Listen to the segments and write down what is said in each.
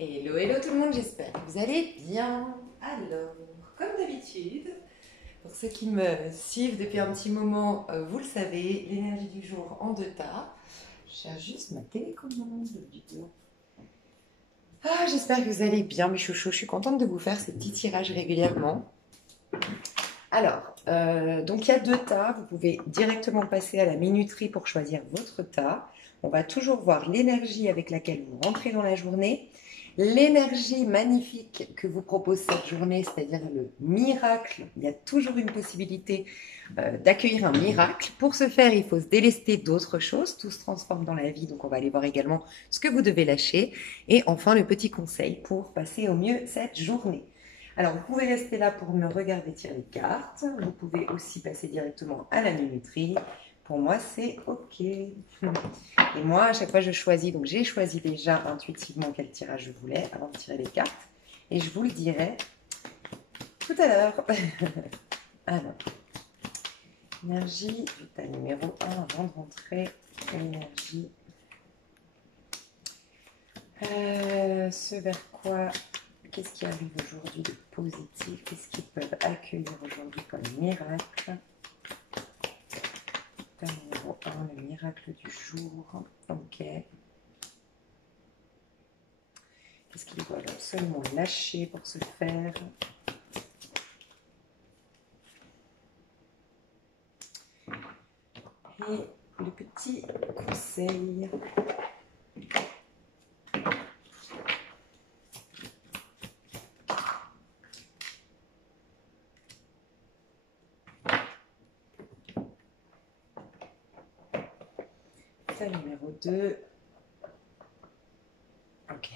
Hello, hello tout le monde, j'espère que vous allez bien. Alors, comme d'habitude, pour ceux qui me suivent depuis un petit moment, vous le savez, l'énergie du jour en deux tas. Je cherche juste ma télécommande du tout. Ah, j'espère que vous allez bien, mes chouchous. Je suis contente de vous faire ces petits tirages régulièrement. Alors, donc il y a deux tas. Vous pouvez directement passer à la minuterie pour choisir votre tas. On va toujours voir l'énergie avec laquelle vous rentrez dans la journée. L'énergie magnifique que vous propose cette journée, c'est-à-dire le miracle, il y a toujours une possibilité d'accueillir un miracle. Pour ce faire, il faut se délester d'autres choses. Tout se transforme dans la vie, donc on va aller voir également ce que vous devez lâcher. Et enfin, le petit conseil pour passer au mieux cette journée. Alors, vous pouvez rester là pour me regarder tirer les cartes. Vous pouvez aussi passer directement à la minuterie. Pour moi, c'est OK. Et moi, à chaque fois, je choisis. Donc, j'ai choisi déjà intuitivement quel tirage je voulais avant de tirer les cartes. Et je vous le dirai tout à l'heure. Alors, énergie du tas numéro 1 avant de rentrer. Énergie. Ce vers quoi, qu'est-ce qui arrive aujourd'hui de positif? Qu'est-ce qu'ils peuvent accueillir aujourd'hui comme miracle? Numéro 1, le miracle du jour. Ok. Qu'est-ce qu'ils doivent absolument lâcher pour se faire? Et le petit conseil. Ça, numéro 2. Ok.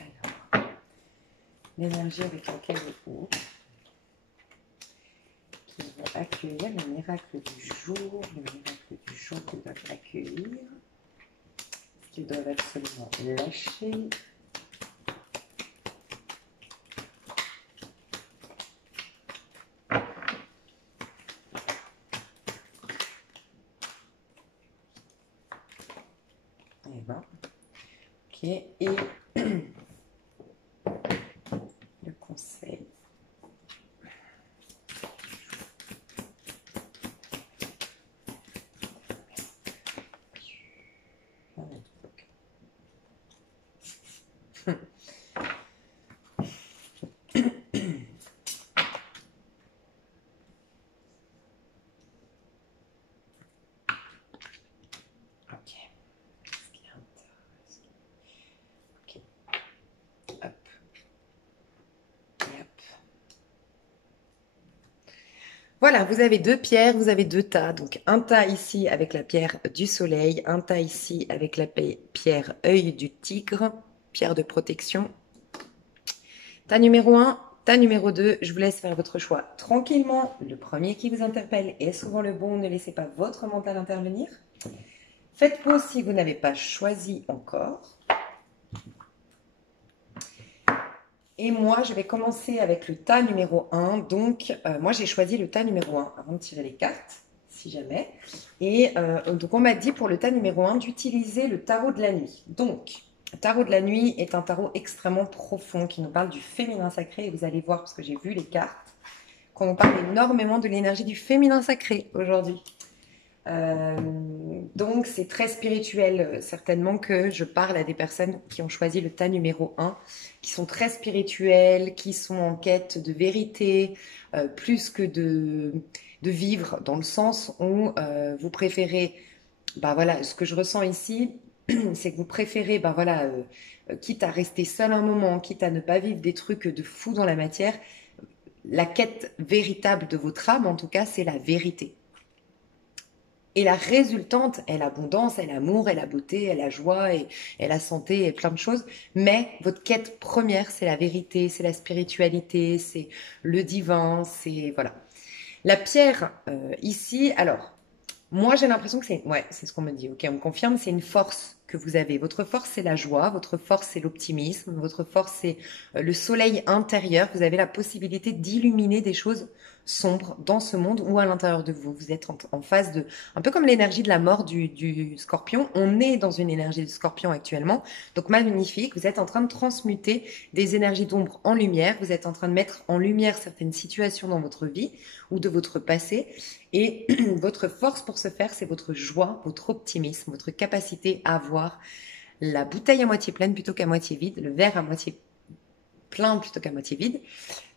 Alors, l'énergie avec laquelle vous qui vont accueillir le miracle du jour, qu'ils doivent accueillir, ce qu'ils doivent absolument lâcher. Et ben, ok, et le conseil. Voilà, vous avez deux pierres, vous avez deux tas. Donc un tas ici avec la pierre du soleil, un tas ici avec la pierre œil du tigre, pierre de protection. Tas numéro 1, tas numéro 2, je vous laisse faire votre choix tranquillement. Le premier qui vous interpelle est souvent le bon, ne laissez pas votre mental intervenir. Faites pause si vous n'avez pas choisi encore. Et moi, je vais commencer avec le tas numéro 1. Donc, moi, j'ai choisi le tas numéro 1 avant de tirer les cartes, si jamais. Et donc, on m'a dit pour le tas numéro 1 d'utiliser le tarot de la nuit. Donc, le tarot de la nuit est un tarot extrêmement profond qui nous parle du féminin sacré. Et vous allez voir, parce que j'ai vu les cartes, qu'on nous parle énormément de l'énergie du féminin sacré aujourd'hui. Donc c'est très spirituel, certainement que je parle à des personnes qui ont choisi le tas numéro 1, qui sont très spirituelles, qui sont en quête de vérité, plus que de vivre, dans le sens où vous préférez, bah voilà, ce que je ressens ici, c'est que vous préférez, bah voilà, quitte à rester seul un moment, quitte à ne pas vivre des trucs de fou dans la matière, la quête véritable de votre âme, en tout cas, c'est la vérité. Et la résultante est l'abondance, est l'amour, est la beauté, est la joie, est la santé, et plein de choses. Mais votre quête première, c'est la vérité, c'est la spiritualité, c'est le divin, c'est... Voilà. La pierre, ici, alors, moi j'ai l'impression que c'est... Ouais, c'est ce qu'on me dit, ok, on me confirme, c'est une force que vous avez. Votre force, c'est la joie, votre force, c'est l'optimisme, votre force, c'est le soleil intérieur. Vous avez la possibilité d'illuminer des choses sombres dans ce monde ou à l'intérieur de vous. Vous êtes en phase de, un peu comme l'énergie de la mort du scorpion. On est dans une énergie de scorpion actuellement. Donc magnifique, vous êtes en train de transmuter des énergies d'ombre en lumière. Vous êtes en train de mettre en lumière certaines situations dans votre vie ou de votre passé. Et votre force pour ce faire, c'est votre joie, votre optimisme, votre capacité à voir la bouteille à moitié pleine plutôt qu'à moitié vide, le verre à moitié plein plutôt qu'à moitié vide.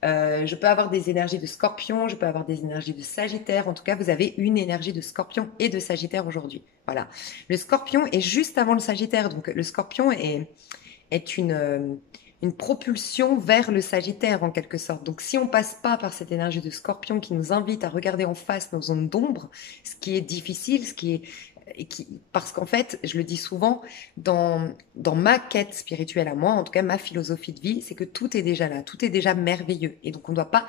Je peux avoir des énergies de scorpion, je peux avoir des énergies de sagittaire. En tout cas, vous avez une énergie de scorpion et de sagittaire aujourd'hui. Voilà. Le scorpion est juste avant le sagittaire. Donc, le scorpion est une propulsion vers le sagittaire en quelque sorte. Donc, si on passe pas par cette énergie de scorpion qui nous invite à regarder en face nos zones d'ombre, ce qui est difficile, parce qu'en fait, je le dis souvent, dans ma quête spirituelle à moi, en tout cas ma philosophie de vie, c'est que tout est déjà là, tout est déjà merveilleux. Et donc on ne doit pas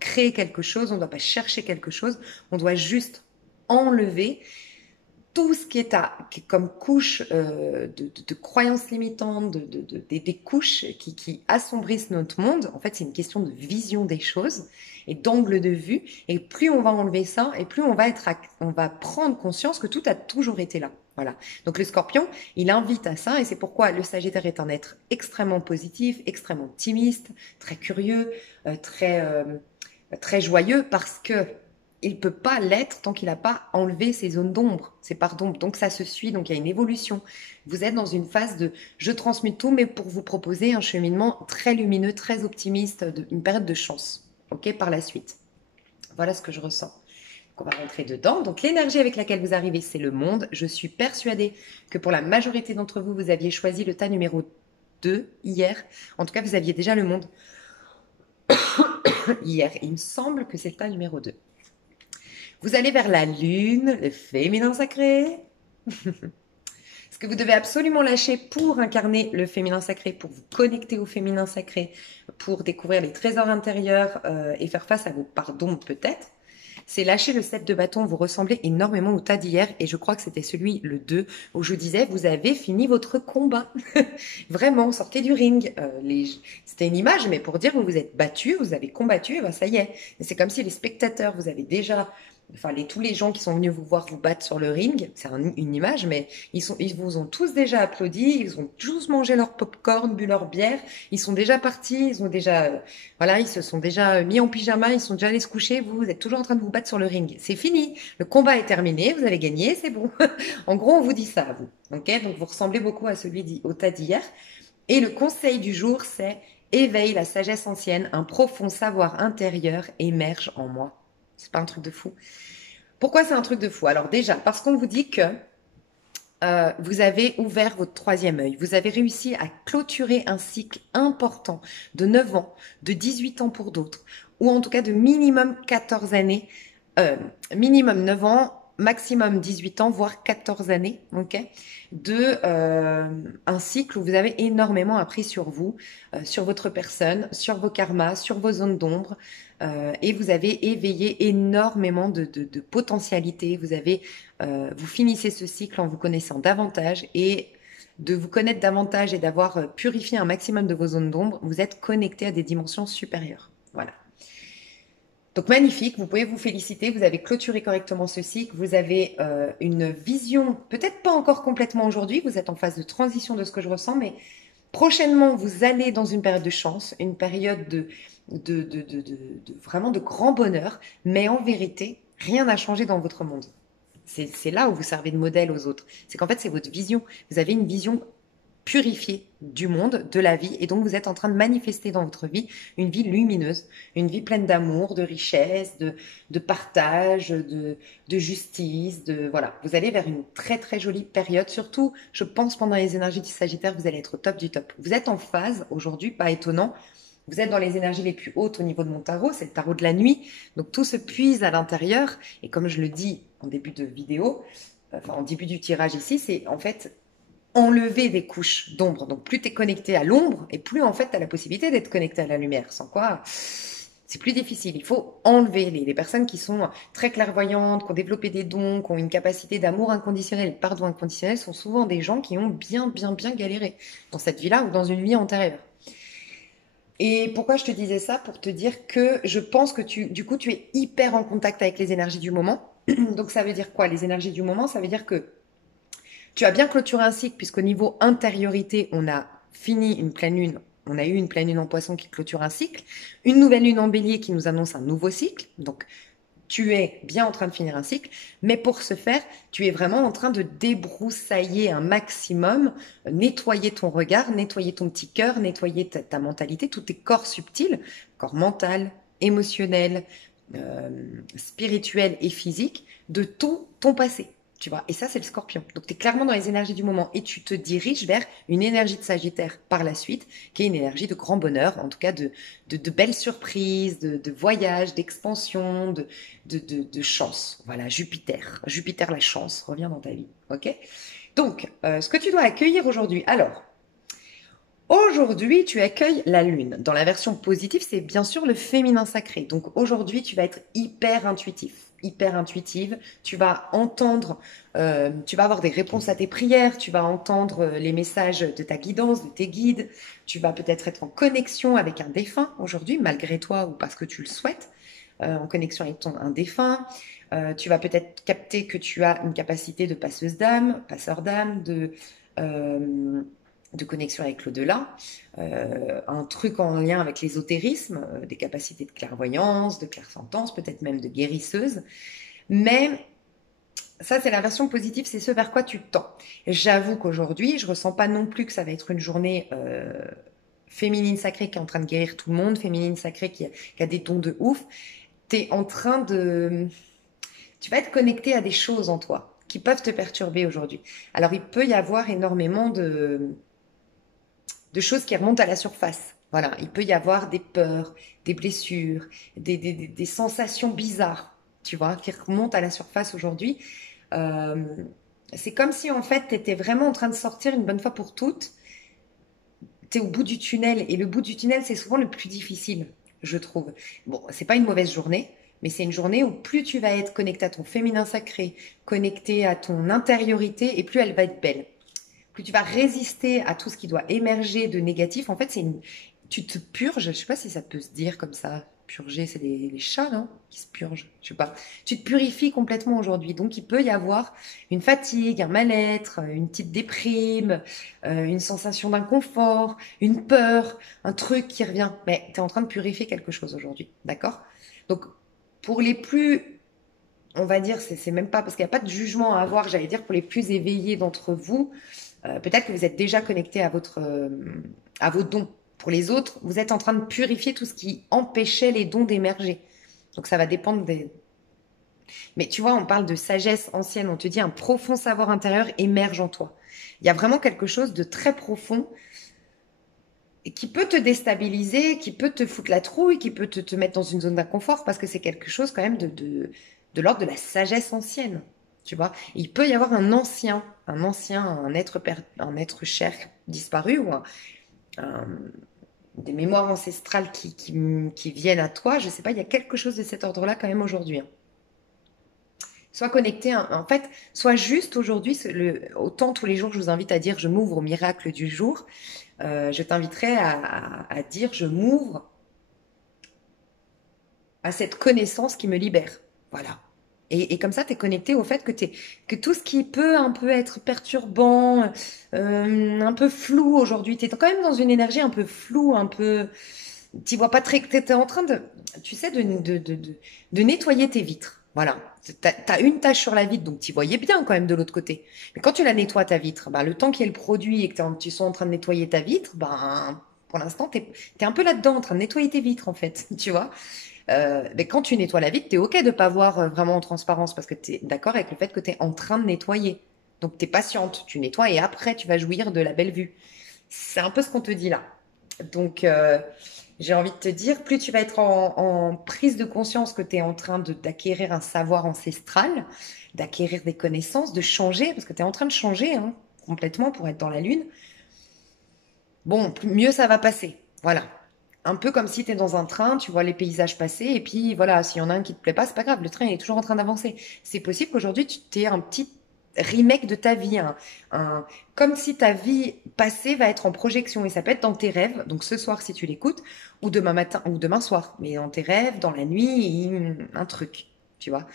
créer quelque chose, on ne doit pas chercher quelque chose, on doit juste enlever tout ce qui est comme couche de croyances limitantes, des couches qui assombrissent notre monde. En fait, c'est une question de vision des choses et d'angle de vue. Et plus on va enlever ça, et plus on va prendre conscience que tout a toujours été là. Voilà. Donc le scorpion, il invite à ça et c'est pourquoi le sagittaire est un être extrêmement positif, extrêmement optimiste, très curieux, très joyeux parce que il peut pas l'être tant qu'il n'a pas enlevé ses zones d'ombre, ses parts d'ombre. Donc ça se suit, donc il y a une évolution. Vous êtes dans une phase de je transmute tout, mais pour vous proposer un cheminement très lumineux, très optimiste, une période de chance. Ok, par la suite. Voilà ce que je ressens. Donc on va rentrer dedans. Donc l'énergie avec laquelle vous arrivez, c'est le monde. Je suis persuadée que pour la majorité d'entre vous, vous aviez choisi le tas numéro 2 hier. En tout cas, vous aviez déjà le monde hier. Il me semble que c'est le tas numéro 2. Vous allez vers la lune, le féminin sacré. Ce que vous devez absolument lâcher pour incarner le féminin sacré, pour vous connecter au féminin sacré, pour découvrir les trésors intérieurs et faire face à vos parts d'ombre peut-être, c'est lâcher le 7 de bâton. Vous ressemblez énormément au tas d'hier et je crois que c'était celui, le 2, où je disais, vous avez fini votre combat. Vraiment, sortez du ring. C'était une image, mais pour dire que vous vous êtes battu, vous avez combattu, et ben ça y est. C'est comme si les spectateurs, vous avez déjà... Enfin, tous les gens qui sont venus vous voir vous battre sur le ring, c'est une image, mais ils vous ont tous déjà applaudi, ils ont tous mangé leur popcorn, bu leur bière, ils sont déjà partis, ils se sont déjà mis en pyjama, ils sont déjà allés se coucher, vous êtes toujours en train de vous battre sur le ring. C'est fini, le combat est terminé, vous avez gagné, c'est bon. En gros, on vous dit ça à vous. Ok, donc vous ressemblez beaucoup à au tas d'hier. Et le conseil du jour, c'est éveille la sagesse ancienne, un profond savoir intérieur émerge en moi. C'est pas un truc de fou. Pourquoi c'est un truc de fou? Alors déjà, parce qu'on vous dit que vous avez ouvert votre troisième œil. Vous avez réussi à clôturer un cycle important de 9 ans, de 18 ans pour d'autres, ou en tout cas de minimum 14 années, minimum 9 ans, maximum 18 ans, voire 14 années, ok, un cycle où vous avez énormément appris sur vous, sur votre personne, sur vos karmas, sur vos zones d'ombre, et vous avez éveillé énormément de potentialités. Vous finissez ce cycle en vous connaissant davantage et de vous connaître davantage et d'avoir purifié un maximum de vos zones d'ombre, vous êtes connecté à des dimensions supérieures. Voilà. Donc magnifique, vous pouvez vous féliciter, vous avez clôturé correctement ce cycle, vous avez une vision, peut-être pas encore complètement aujourd'hui, vous êtes en phase de transition de ce que je ressens, mais prochainement vous allez dans une période de chance, une période vraiment de grand bonheur, mais en vérité, rien n'a changé dans votre monde. C'est là où vous servez de modèle aux autres. C'est qu'en fait, c'est votre vision. Vous avez une vision purifiée du monde, de la vie, et donc vous êtes en train de manifester dans votre vie une vie lumineuse, une vie pleine d'amour, de richesse, de partage, de justice, voilà. Vous allez vers une très très jolie période, surtout, je pense, pendant les énergies du Sagittaire, vous allez être au top du top. Vous êtes en phase aujourd'hui, pas étonnant. Vous êtes dans les énergies les plus hautes au niveau de mon tarot, c'est le tarot de la nuit. Donc tout se puise à l'intérieur. Et comme je le dis en début de vidéo, enfin en début du tirage ici, c'est en fait enlever des couches d'ombre. Donc plus tu es connecté à l'ombre, et plus en fait tu as la possibilité d'être connecté à la lumière. Sans quoi, c'est plus difficile. Il faut enlever les personnes qui sont très clairvoyantes, qui ont développé des dons, qui ont une capacité d'amour inconditionnel et de pardon inconditionnel, sont souvent des gens qui ont bien galéré dans cette vie-là ou dans une vie antérieure. Et pourquoi je te disais ça? Pour te dire que je pense que du coup, tu es hyper en contact avec les énergies du moment. Donc ça veut dire quoi? Les énergies du moment, ça veut dire que tu as bien clôturé un cycle, puisqu'au niveau intériorité, on a fini une pleine lune. On a eu une pleine lune en poisson qui clôture un cycle, une nouvelle lune en bélier qui nous annonce un nouveau cycle. Donc, tu es bien en train de finir un cycle, mais pour ce faire, tu es vraiment en train de débroussailler un maximum, nettoyer ton regard, nettoyer ton petit cœur, nettoyer ta mentalité, tous tes corps subtils, corps mental, émotionnel, spirituel et physique, de tout ton passé. Tu vois, et ça, c'est le Scorpion. Donc, tu es clairement dans les énergies du moment et tu te diriges vers une énergie de Sagittaire par la suite, qui est une énergie de grand bonheur, en tout cas de belles surprises, de voyages, d'expansion, de chance. Voilà, Jupiter. Jupiter, la chance, revient dans ta vie. Ok? Donc, ce que tu dois accueillir aujourd'hui. Alors, aujourd'hui, tu accueilles la lune. Dans la version positive, c'est bien sûr le féminin sacré. Donc aujourd'hui, tu vas être hyper intuitif, hyper intuitive. Tu vas entendre, tu vas avoir des réponses à tes prières, tu vas entendre les messages de ta guidance, de tes guides. Tu vas peut-être être en connexion avec un défunt aujourd'hui, malgré toi ou parce que tu le souhaites, en connexion avec un défunt. Tu vas peut-être capter que tu as une capacité de passeuse d'âme, passeur d'âme, de connexion avec l'au-delà, un truc en lien avec l'ésotérisme, des capacités de clairvoyance, de clairsentence, peut-être même de guérisseuse. Mais ça, c'est la version positive, c'est ce vers quoi tu tends. J'avoue qu'aujourd'hui, je ressens pas non plus que ça va être une journée féminine sacrée qui est en train de guérir tout le monde, féminine sacrée qui a des dons de ouf. T'es en train de... Tu vas être connecté à des choses en toi qui peuvent te perturber aujourd'hui. Alors, il peut y avoir énormément de choses qui remontent à la surface. Voilà, il peut y avoir des peurs, des blessures, des sensations bizarres, tu vois, qui remontent à la surface aujourd'hui. Euh, c'est comme si en fait, tu étais vraiment en train de sortir une bonne fois pour toutes. Tu es au bout du tunnel et le bout du tunnel, c'est souvent le plus difficile, je trouve. Bon, c'est pas une mauvaise journée, mais c'est une journée où plus tu vas être connecté à ton féminin sacré, connecté à ton intériorité et plus elle va être belle. Plus tu vas résister à tout ce qui doit émerger de négatif. En fait, tu te purges. Je sais pas si ça peut se dire comme ça. Purger, c'est les chats, non? Qui se purgent. Je sais pas. Tu te purifies complètement aujourd'hui. Donc, il peut y avoir une fatigue, un mal-être, une petite déprime, une sensation d'inconfort, une peur, un truc qui revient. Mais tu es en train de purifier quelque chose aujourd'hui. D'accord? Donc, pour les plus, on va dire, c'est même pas, parce qu'il n'y a pas de jugement à avoir, j'allais dire, pour les plus éveillés d'entre vous, peut-être que vous êtes déjà connecté à vos dons. Pour les autres, vous êtes en train de purifier tout ce qui empêchait les dons d'émerger. Donc ça va dépendre des... Mais tu vois, on parle de sagesse ancienne, on te dit un profond savoir intérieur émerge en toi. Il y a vraiment quelque chose de très profond et qui peut te déstabiliser, qui peut te foutre la trouille, qui peut te mettre dans une zone d'inconfort parce que c'est quelque chose quand même de l'ordre de la sagesse ancienne. Tu vois, il peut y avoir un être cher disparu ou des mémoires ancestrales qui viennent à toi. Je sais pas, il y a quelque chose de cet ordre-là quand même aujourd'hui. Hein. Sois connecté, en fait, sois juste aujourd'hui. Autant tous les jours, je vous invite à dire je m'ouvre au miracle du jour. Je t'inviterai à dire je m'ouvre à cette connaissance qui me libère. Voilà. Et comme ça, tu es connecté au fait que tout ce qui peut un peu être perturbant, un peu flou aujourd'hui, tu es quand même dans une énergie un peu floue, un peu... Tu vois pas très... Tu es en train de, tu sais, de nettoyer tes vitres. Voilà. Tu as une tache sur la vitre, donc tu voyais bien quand même de l'autre côté. Mais quand tu la nettoies, ta vitre, bah, le temps qu'il y ait le produit et que tu sois en train de nettoyer ta vitre, bah, pour l'instant, tu es un peu là-dedans, en train de nettoyer tes vitres, en fait. Tu vois. Mais quand tu nettoies la vitre, tu es OK de pas voir vraiment en transparence parce que tu es d'accord avec le fait que tu es en train de nettoyer. Donc tu es patiente, tu nettoies et après tu vas jouir de la belle vue. C'est un peu ce qu'on te dit là. Donc j'ai envie de te dire, plus tu vas être en prise de conscience que tu es en train d'acquérir un savoir ancestral, d'acquérir des connaissances, de changer, parce que tu es en train de changer hein, complètement pour être dans la lune, bon, mieux ça va passer. Voilà. un peu comme si tu es dans un train, tu vois les paysages passer, et puis voilà, s'il y en a un qui te plaît pas, c'est pas grave, le train il est toujours en train d'avancer. C'est possible qu'aujourd'hui tu aies un petit remake de ta vie, un- comme si ta vie passée va être en projection, et ça peut être dans tes rêves, donc ce soir si tu l'écoutes, ou demain matin, ou demain soir, mais dans tes rêves, dans la nuit, un truc, tu vois.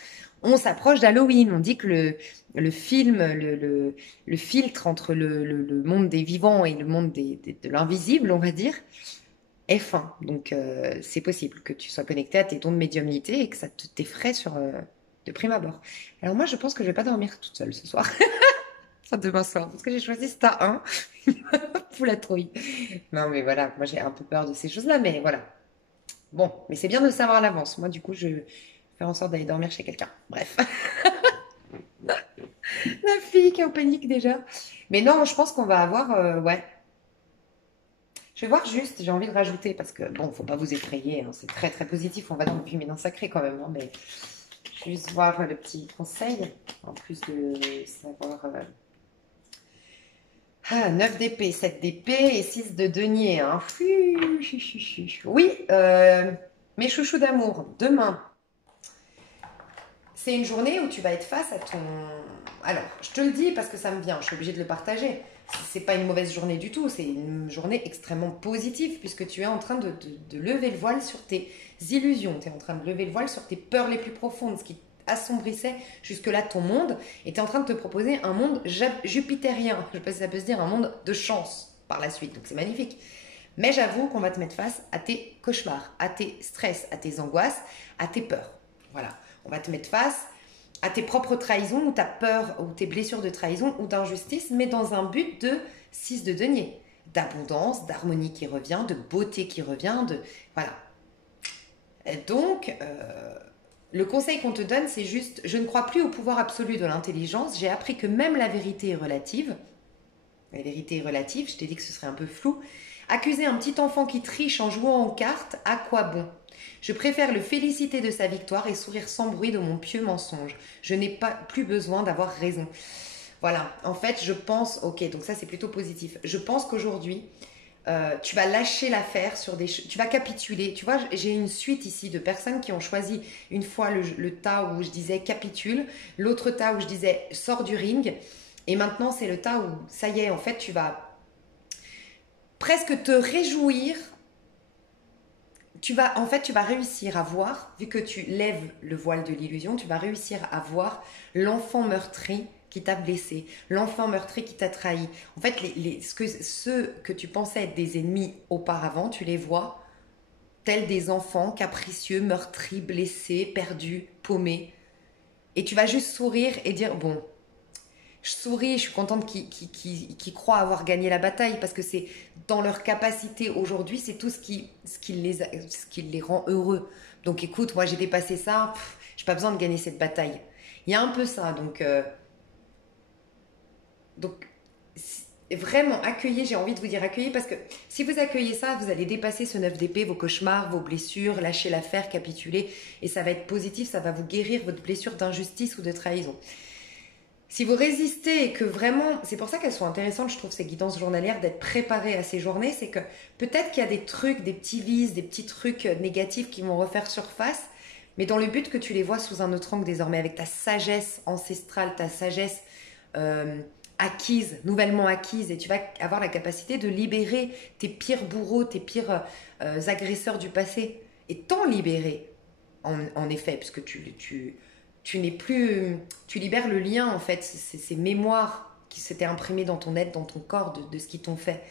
On s'approche d'Halloween, on dit que le film, le filtre entre le monde des vivants et le monde de l'invisible, on va dire, est fin. Donc, c'est possible que tu sois connecté à tes dons de médiumnité et que ça t'effraie de prime abord. Alors moi, je pense que je vais pas dormir toute seule ce soir. Enfin, demain soir, parce que j'ai choisi Star 1 pour la trouille. Non, mais voilà, moi j'ai un peu peur de ces choses-là, mais voilà. Bon, mais c'est bien de le savoir à l'avance. Moi, du coup, je vais faire en sorte d'aller dormir chez quelqu'un. Bref, la fille qui est en panique déjà. Mais non, je pense qu'on va avoir, ouais. Je vais voir juste, j'ai envie de rajouter, parce que bon, faut pas vous effrayer, hein, c'est très très positif, on va dans le féminin sacré quand même, hein, mais juste voir le petit conseil, en plus de savoir 9 d'épée, 7 d'épée et 6 de denier. Hein. Oui, mes chouchous d'amour, demain, c'est une journée où tu vas être face à ton... Alors, je te le dis parce que ça me vient, je suis obligée de le partager. C'est pas une mauvaise journée du tout, c'est une journée extrêmement positive puisque tu es en train de lever le voile sur tes illusions, tu es en train de lever le voile sur tes peurs les plus profondes, ce qui assombrissait jusque-là ton monde, et tu es en train de te proposer un monde jupitérien, je sais pas si ça peut se dire, un monde de chance par la suite, donc c'est magnifique. Mais j'avoue qu'on va te mettre face à tes cauchemars, à tes stress, à tes angoisses, à tes peurs. Voilà. On va te mettre face à tes propres trahisons ou ta peur ou tes blessures de trahison ou d'injustice, mais dans un but de 6 de denier, d'abondance, d'harmonie qui revient, de beauté qui revient, de... Voilà. Et donc, le conseil qu'on te donne, c'est juste, je ne crois plus au pouvoir absolu de l'intelligence, j'ai appris que même la vérité est relative. La vérité est relative, je t'ai dit que ce serait un peu flou. Accuser un petit enfant qui triche en jouant aux cartes, à quoi bon? Je préfère le féliciter de sa victoire et sourire sans bruit de mon pieux mensonge. Je n'ai pas plus besoin d'avoir raison. Voilà, en fait, je pense, ok, donc ça c'est plutôt positif. Je pense qu'aujourd'hui, tu vas lâcher l'affaire sur des... Tu vas capituler. Tu vois, j'ai une suite ici de personnes qui ont choisi une fois le tas où je disais capitule, l'autre tas où je disais sors du ring, et maintenant c'est le tas où ça y est, en fait, tu vas presque te réjouir. Tu vas réussir à voir, vu que tu lèves le voile de l'illusion, tu vas réussir à voir l'enfant meurtri qui t'a blessé, l'enfant meurtri qui t'a trahi. En fait, ceux que tu pensais être des ennemis auparavant, tu les vois tels des enfants capricieux, meurtris, blessés, perdus, paumés. Et tu vas juste sourire et dire, bon, je souris, je suis contente qu'ils croient avoir gagné la bataille parce que c'est dans leur capacité aujourd'hui, c'est tout ce qui les rend heureux. Donc écoute, moi j'ai dépassé ça, j'ai pas besoin de gagner cette bataille. Il y a un peu ça, donc vraiment accueillez, j'ai envie de vous dire accueillez parce que si vous accueillez ça, vous allez dépasser ce 9 d'épée, vos cauchemars, vos blessures, lâcher l'affaire, capituler et ça va être positif, ça va vous guérir votre blessure d'injustice ou de trahison. Si vous résistez et que vraiment, c'est pour ça qu'elles sont intéressantes, je trouve, ces guidances journalières, d'être préparé à ces journées, c'est que peut-être qu'il y a des trucs, des petits vices, des petits trucs négatifs qui vont refaire surface, mais dans le but que tu les vois sous un autre angle désormais, avec ta sagesse ancestrale, ta sagesse acquise, nouvellement acquise, et tu vas avoir la capacité de libérer tes pires bourreaux, tes pires agresseurs du passé, et t'en libérer, en effet, puisque tu n'es plus, tu libères le lien en fait, ces mémoires qui s'étaient imprimées dans ton être, dans ton corps, de ce qu'ils t'ont fait.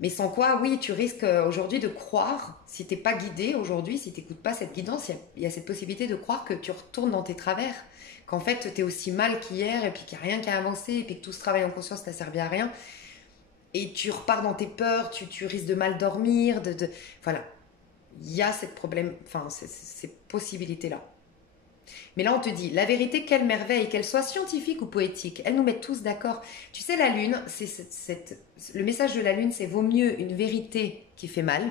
Mais sans quoi, oui, tu risques aujourd'hui de croire, si t'es pas guidé aujourd'hui, si t'écoutes pas cette guidance, il y a cette possibilité de croire que tu retournes dans tes travers, qu'en fait t'es aussi mal qu'hier et puis qu'il n'y a rien qui a avancé et puis que tout ce travail en conscience t'a servi à rien et tu repars dans tes peurs, tu risques de mal dormir, voilà, il y a cette problème, enfin ces possibilités-là. Mais là, on te dit, la vérité, quelle merveille, qu'elle soit scientifique ou poétique, elle nous met tous d'accord. Tu sais, la Lune, le message de la Lune, c'est vaut mieux une vérité qui fait mal